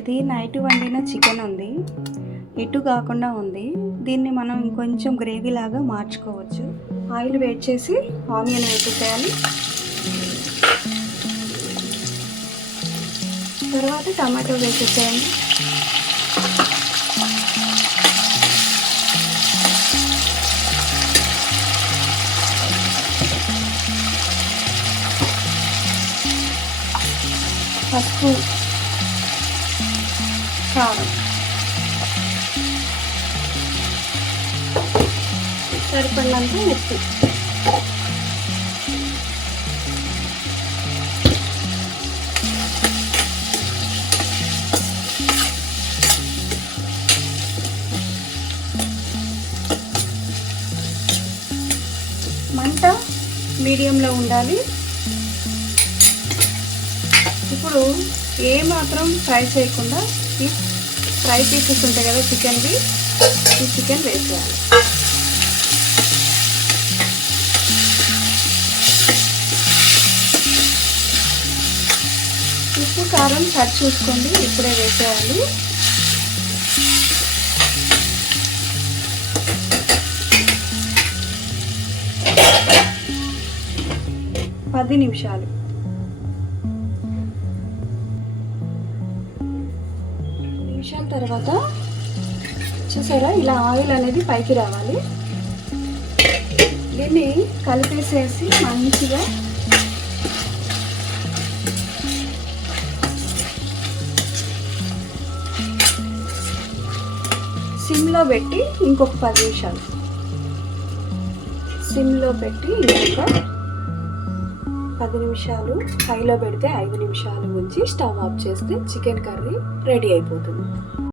ఇది నైట్ వండిన చికెన్ ఉంది, ఇటు కాకుండా ఉంది. దీన్ని మనం ఇంకొంచెం గ్రేవీ లాగా మార్చుకోవచ్చు. ఆయిల్ వేడి చేసి ఆనియన్ వేసేసేయాలి. తర్వాత టమాటో వేసేసేయండి. పసుపు, కారం, సరిపడినంత ఉప్పు. మంట మీడియంలో ఉండాలి. ఇప్పుడు ఏమాత్రం ఫ్రై చేయకుండా ఈ ఫ్రై పీసెస్ ఉంటాయి కదా చికెన్వి, ఈ చికెన్ వేసేయాలి. ఉప్పు కారం సరి చూసుకోండి, ఇప్పుడే వేసేయాలి. పది నిమిషాలు. నిమిషాల తర్వాత చూసారా, ఇలా ఆయిల్ అనేది పైకి రావాలి. దీన్ని కలిపేసేసి మంచిగా సిమ్లో పెట్టి ఇంకొక 10 నిమిషాలు, సిమ్లో పెట్టి ఇంకొక 10 నిమిషాలు, హైలో పెడితే 5 నిమిషాలు ఉంచి స్టవ్ ఆఫ్ చేస్తే చికెన్ కర్రీ రెడీ అయిపోతుంది.